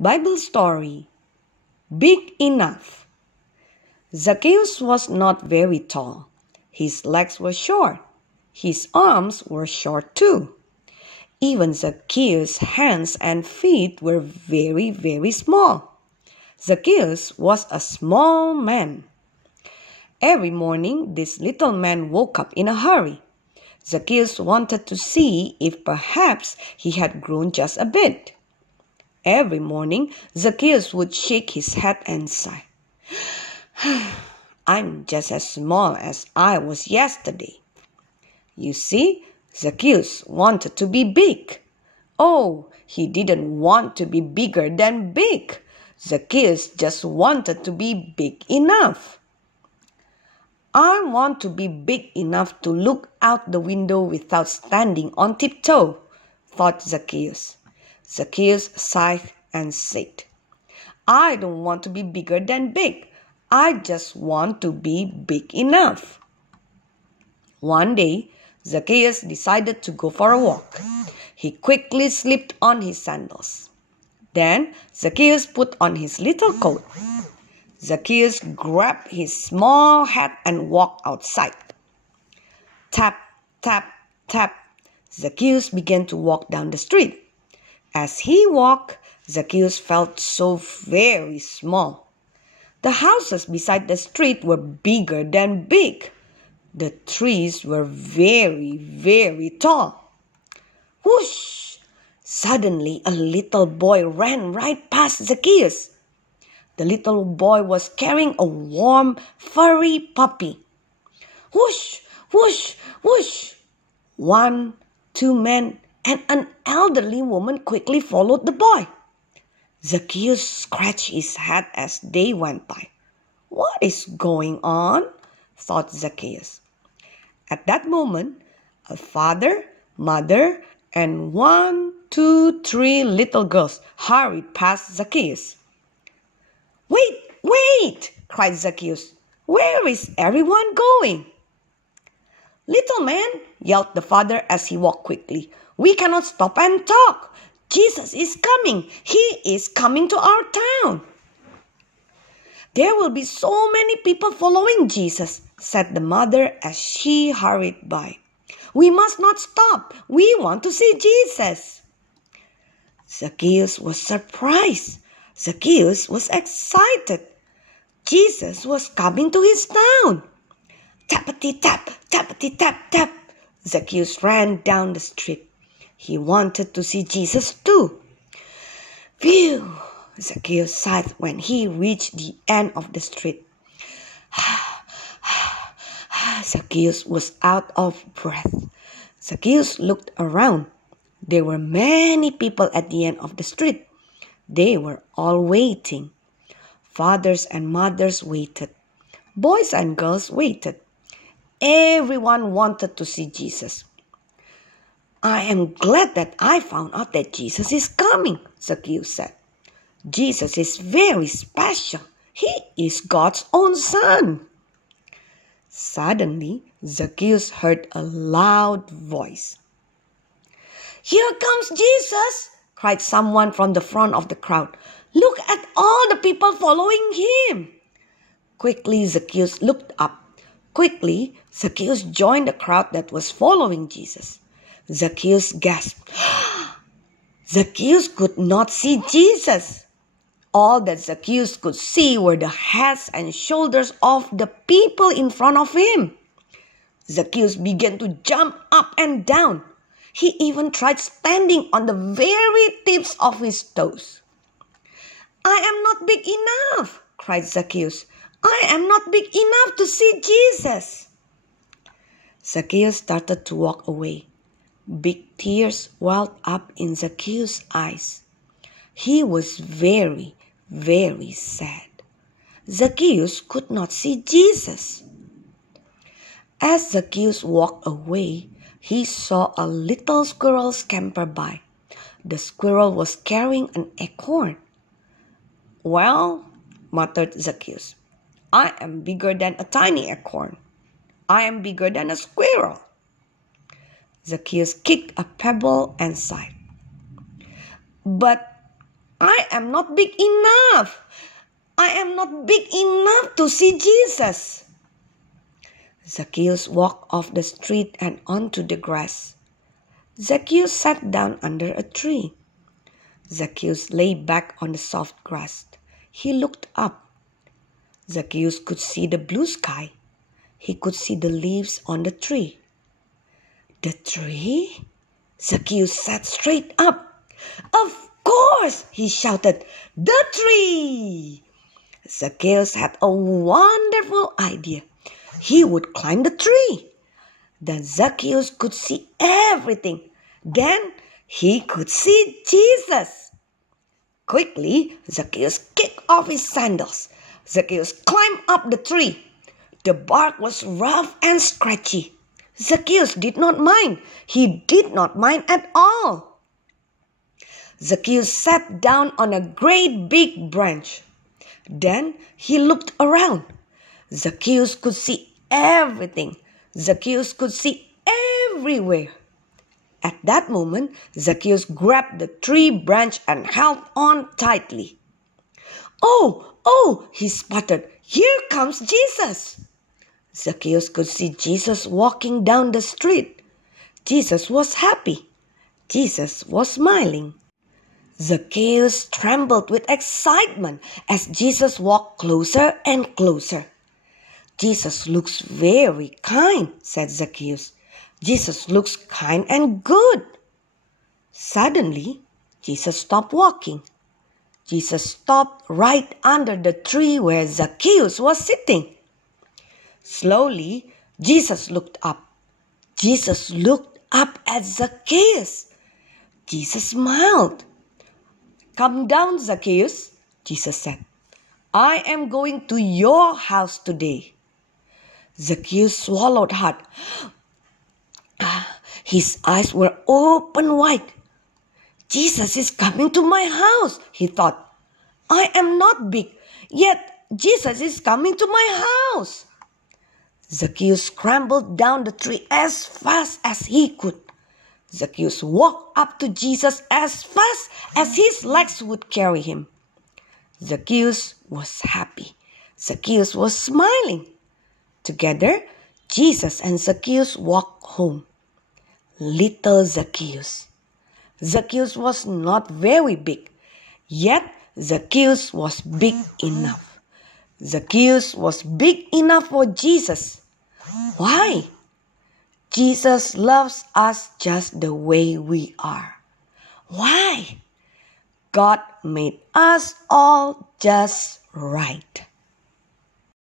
Bible story, Big Enough. Zacchaeus was not very tall. His legs were short. His arms were short too. Even Zacchaeus' hands and feet were very, very small. Zacchaeus was a small man. Every morning, this little man woke up in a hurry. Zacchaeus wanted to see if perhaps he had grown just a bit. Every morning, Zacchaeus would shake his head and sigh. I'm just as small as I was yesterday. You see, Zacchaeus wanted to be big. Oh, he didn't want to be bigger than big. Zacchaeus just wanted to be big enough. I want to be big enough to look out the window without standing on tiptoe, thought Zacchaeus. Zacchaeus sighed and said, I don't want to be bigger than big. I just want to be big enough. One day, Zacchaeus decided to go for a walk. He quickly slipped on his sandals. Then Zacchaeus put on his little coat. Zacchaeus grabbed his small hat and walked outside. Tap, tap, tap. Zacchaeus began to walk down the street. As he walked, Zacchaeus felt so very small. The houses beside the street were bigger than big. The trees were very, very tall. Whoosh! Suddenly, a little boy ran right past Zacchaeus. The little boy was carrying a warm, furry puppy. Whoosh! Whoosh! Whoosh! 1, 2 men and an elderly woman quickly followed the boy. Zacchaeus scratched his head as they went by. What is going on? Thought Zacchaeus. At that moment, a father, mother, and 1, 2, 3 little girls hurried past Zacchaeus. Wait, wait, cried Zacchaeus. Where is everyone going? Little man, yelled the father as he walked quickly. We cannot stop and talk. Jesus is coming. He is coming to our town. There will be so many people following Jesus, said the mother as she hurried by. We must not stop. We want to see Jesus. Zacchaeus was surprised. Zacchaeus was excited. Jesus was coming to his town. Tappity-tap, tappity-tap, tap. Zacchaeus ran down the street. He wanted to see Jesus too. Phew! Zacchaeus sighed when he reached the end of the street. Zacchaeus was out of breath. Zacchaeus looked around. There were many people at the end of the street. They were all waiting. Fathers and mothers waited. Boys and girls waited. Everyone wanted to see Jesus. I am glad that I found out that Jesus is coming, Zacchaeus said. Jesus is very special. He is God's own son. Suddenly, Zacchaeus heard a loud voice. Here comes Jesus, cried someone from the front of the crowd. Look at all the people following him. Quickly, Zacchaeus looked up. Quickly, Zacchaeus joined the crowd that was following Jesus. Zacchaeus gasped. Zacchaeus could not see Jesus. All that Zacchaeus could see were the heads and shoulders of the people in front of him. Zacchaeus began to jump up and down. He even tried standing on the very tips of his toes. I am not big enough, cried Zacchaeus. I am not big enough to see Jesus. Zacchaeus started to walk away. Big tears welled up in Zacchaeus' eyes. He was very, very sad. Zacchaeus could not see Jesus. As Zacchaeus walked away, he saw a little squirrel scamper by. The squirrel was carrying an acorn. Well, muttered Zacchaeus, I am bigger than a tiny acorn. I am bigger than a squirrel. Zacchaeus kicked a pebble and sighed. But I am not big enough. I am not big enough to see Jesus. Zacchaeus walked off the street and onto the grass. Zacchaeus sat down under a tree. Zacchaeus lay back on the soft grass. He looked up. Zacchaeus could see the blue sky. He could see the leaves on the tree. The tree? Zacchaeus sat straight up. Of course, he shouted, the tree! Zacchaeus had a wonderful idea. He would climb the tree. Then Zacchaeus could see everything. Then he could see Jesus. Quickly, Zacchaeus kicked off his sandals. Zacchaeus climbed up the tree. The bark was rough and scratchy. Zacchaeus did not mind. He did not mind at all. Zacchaeus sat down on a great big branch. Then he looked around. Zacchaeus could see everything. Zacchaeus could see everywhere. At that moment, Zacchaeus grabbed the tree branch and held on tightly. Oh, he sputtered, here comes Jesus. Zacchaeus could see Jesus walking down the street. Jesus was happy. Jesus was smiling. Zacchaeus trembled with excitement as Jesus walked closer and closer. Jesus looks very kind, said Zacchaeus. Jesus looks kind and good. Suddenly, Jesus stopped walking. Jesus stopped right under the tree where Zacchaeus was sitting. Slowly, Jesus looked up. Jesus looked up at Zacchaeus. Jesus smiled. Come down, Zacchaeus, Jesus said. I am going to your house today. Zacchaeus swallowed hard. His eyes were open wide. Jesus is coming to my house, he thought. I am not big, yet Jesus is coming to my house. Zacchaeus scrambled down the tree as fast as he could. Zacchaeus walked up to Jesus as fast as his legs would carry him. Zacchaeus was happy. Zacchaeus was smiling. Together, Jesus and Zacchaeus walked home. Little Zacchaeus. Zacchaeus was not very big, yet Zacchaeus was big enough. Zacchaeus was big enough for Jesus. Why? Jesus loves us just the way we are. Why? God made us all just right.